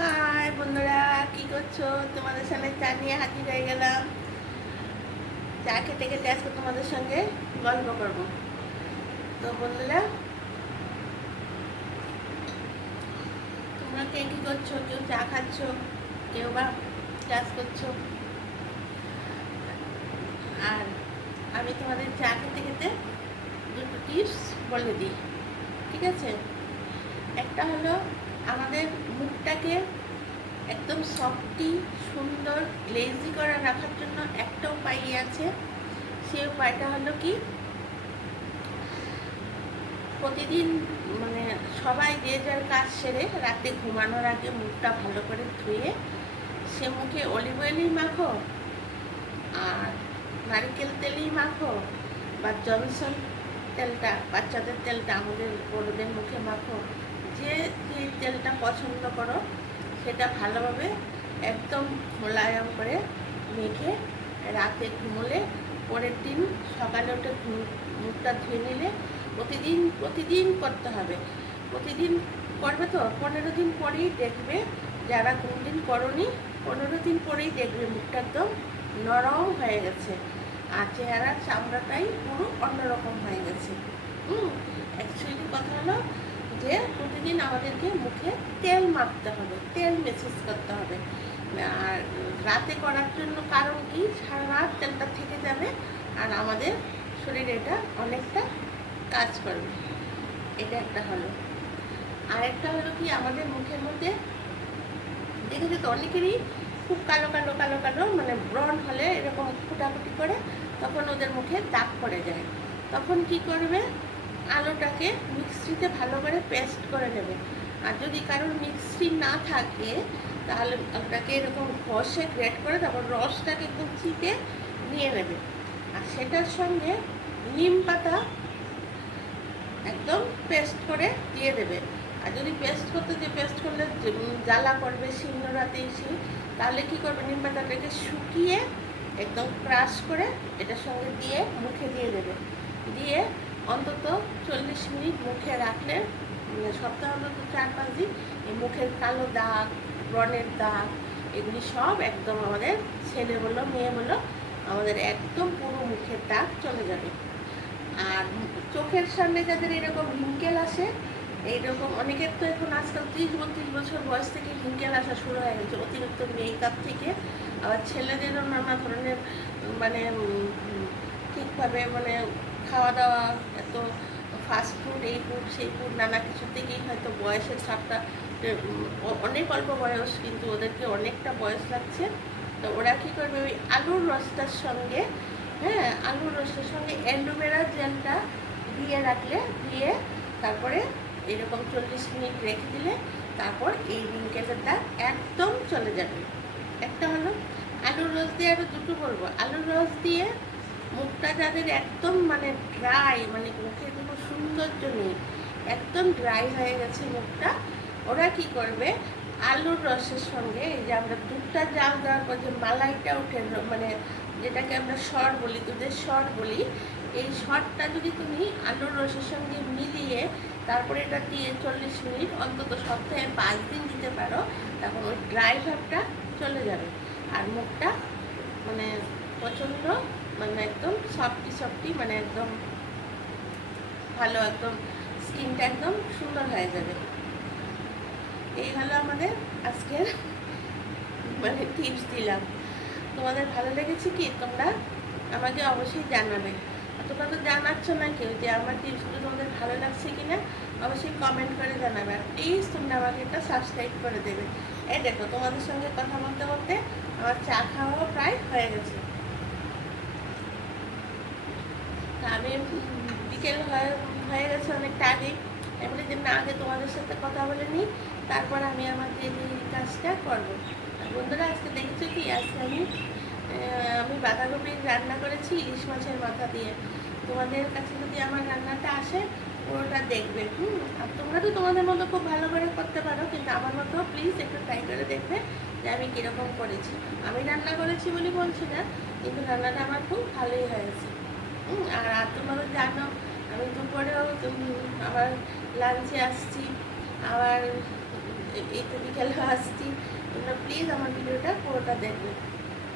High বন্ধুরা, কি করছো? তোমাদের সামনে চা নিয়ে হাজির হয়ে গেলাম। চা খেতে খেতে আজকে তোমাদের সঙ্গে গল্প করব। তো বন্ধুরা, তোমরা কে কি করছো? কেউ চা খাচ্ছো, কেউ বা ক্লাস করছো। আর আমি তোমাদের চা খেতে খেতে দুটো টিপস বলে দিই, ঠিক আছে? একটা হলো, আমাদের মুখটাকে একদম সফটি, সুন্দর, গ্লেজি করে রাখার জন্য একটা উপায় আছে। সেই উপায়টা হলো কি, প্রতিদিন মানে সবাই যে যার কাজ সেরে রাতে ঘুমানোর আগে মুখটা ভালো করে ধুয়ে সে মুখে অলিভ অয়েলই মাখো, আর নারকেল তেলই মাখো, বা জনসন তেলটা, বাচ্চাদের তেলটা আমাদের বড়দের মুখে মাখো। যে যে তেলটা পছন্দ করো সেটা ভালোভাবে একদম মোলায়েম করে মেখে রাতে ঘুমোলে পরের দিন সকালে উঠে মুখটা ধুয়ে নিলে প্রতিদিন প্রতিদিন করতে হবে। প্রতিদিন করবে তো 15 দিন পরেই দেখবে, যারা কোনদিন করনি 15 দিন পরেই দেখবে মুখটা একদম নরম হয়ে গেছে, আর চেহারার চামড়াটাই পুরো অন্যরকম হয়ে গেছে। অ্যাকচুয়ালি কথা হলো যে প্রতিদিন আমাদেরকে মুখে তেল মাখতে হবে, তেল মেসেজ করতে হবে। আর রাতে করার জন্য কারণ কি, সারা রাত তেলটা থেকে যাবে আর আমাদের শরীরে এটা অনেকটা কাজ করবে। এটা একটা হলো। আর একটা হলো কি, আমাদের মুখের মধ্যে দেখেছো তো অনেকেরই খুব কালো কালো কালো কালো, মানে ব্রণ হলে এরকম ফুটাফুটি করে, তখন ওদের মুখে দাগ পড়ে যায়। তখন কি করবে, আলুটাকে মিক্সিতে ভালো করে পেস্ট করে নেবে। আর যদি কারোর মিক্সি না থাকে তাহলে ওটাকে এরকম ঘষে গ্রেট করে তারপর রসটাকে একটু চিপে নিয়ে নেবে, আর সেটার সঙ্গে নিম পাতা একদম পেস্ট করে দিয়ে দেবে। আর যদি পেস্ট করতে যে পেস্ট করলে জ্বালা করবে শিলনোড়াতে এসে, তাহলে কী করবে, নিম পাতাটাকে শুকিয়ে একদম ক্রাশ করে এটার সঙ্গে দিয়ে মুখে দিয়ে দেবে। দিয়ে অন্তত 40 মিনিট মুখে রাখলে, সপ্তাহে অন্তত 4-5 দিন, এই মুখের কালো দাগ, ব্রণের দাগ, এগুলি সব একদম আমাদের ছেলে বলো মেয়ে বলো আমাদের একদম পুরো মুখের দাগ চলে যাবে। আর চোখের সামনে যাদের এরকম রিঙ্কেল আসে, এইরকম অনেকের তো এখন আজকাল 30-32 বছর বয়স থেকে রিঙ্কেল আসা শুরু হয়ে গেছে অতিরিক্ত মেকআপ থেকে। আবার ছেলেদেরও নানা ধরনের মানে ঠিকভাবে মানে খাওয়া দাওয়া, এত ফাস্ট ফুড, এই ফুড সেই ফুড, নানা কিছু থেকেই হয়তো বয়সের ছাপটা অনেক অল্প বয়স, কিন্তু ওদেরকে অনেকটা বয়স লাগছে। তো ওরা কী করবে, ওই আলুর রসটার সঙ্গে, হ্যাঁ, আলুর রসের সঙ্গে অ্যালোভেরা জেলটা দিয়ে রাখলে, দিয়ে তারপরে এরকম 40 মিনিট রেখে দিলে তারপর এই রিঙ্কেলটা একদম চলে যাবে। একটা হলো। আলুর রস দিয়ে আরও দুটো বলবো। আলুর রস দিয়ে মুখটা যাদের একদম মানে ড্রাই, মানে মুখের কোনো সৌন্দর্য নেই, একদম ড্রাই হয়ে গেছে মুখটা, ওরা কি করবে, আলুর রসের সঙ্গে এই যে আমরা দুধটা জাল দেওয়ার পর যে মালাইটা ওঠে, মানে যেটাকে আমরা সর বলি, দুধের সর বলি, এই সরটা যদি তুমি আলুর রসের সঙ্গে মিলিয়ে তারপরে এটা দিয়ে 40 মিনিট অন্তত সপ্তাহে 5 দিন দিতে পারো, তখন ওই ড্রাই ভাবটা চলে যাবে আর মুখটা মানে প্রচণ্ড, মানে একদম সফটি সফটি, মানে একদম ভালো, একদম স্কিনটা একদম সুন্দর হয়ে যাবে। এই হলো আমাদের আজকের মানে টিপস দিলাম। তোমাদের ভালো লেগেছে কি? তোমরা আমাকে অবশ্যই জানাবে। আর তোমরা তো জানাচ্ছ না কেউ যে আমার টিপসগুলো তোমাদের ভালো লাগছে কি না, অবশ্যই কমেন্ট করে জানাবে। আর প্লিজ তোমরা আমাকে একটা সাবস্ক্রাইব করে দেবে। এই দেখো, তোমাদের সঙ্গে কথা বলতে বলতে আমার চা খাওয়াও প্রায় হয়ে গেছে। আমি বিকেল হয়ে গেছে অনেকটা আগেই, এমনি যে না, আগে তোমাদের সাথে কথা বলে নিই, তারপর আমি আমার যে কাজটা করবো। বন্ধুরা, আজকে দেখেছো কি, আজকে আমি বাঁধাকপির রান্না করেছি ইলিশ মাছের মাথা দিয়ে। তোমাদের কাছে যদি আমার রান্নাটা আসে পুরোটা দেখবে। আর তোমরা তো তোমাদের মতো খুব ভালো করে করতে পারো, কিন্তু আমার মতো প্লিজ একটু ট্রাই করে দেখবে যে আমি কীরকম করেছি। আমি রান্না করেছি বলে বলছি না, কিন্তু রান্নাটা আমার খুব ভালোই হয়েছে। আর তোমরা জানো আমি দুপুরেও আবার লাঞ্চে আসছি, আবার এই তো বিকেলে আসছি, তোমরা প্লিজ আমার ভিডিওটা পুরোটা দেখবে।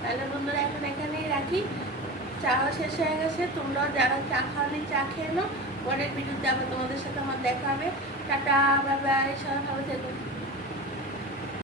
তাহলে বন্ধুরা এখন এখানেই রাখি, চাও শেষ হয়ে গেছে, তোমরাও যারা চা খাওয়ানি চা খেয়ে নাও। পরের ভিডিওতে আবার তোমাদের সাথে আমার দেখা হবে। টাটা, বাই বাই, সবাই ভালো থেকো।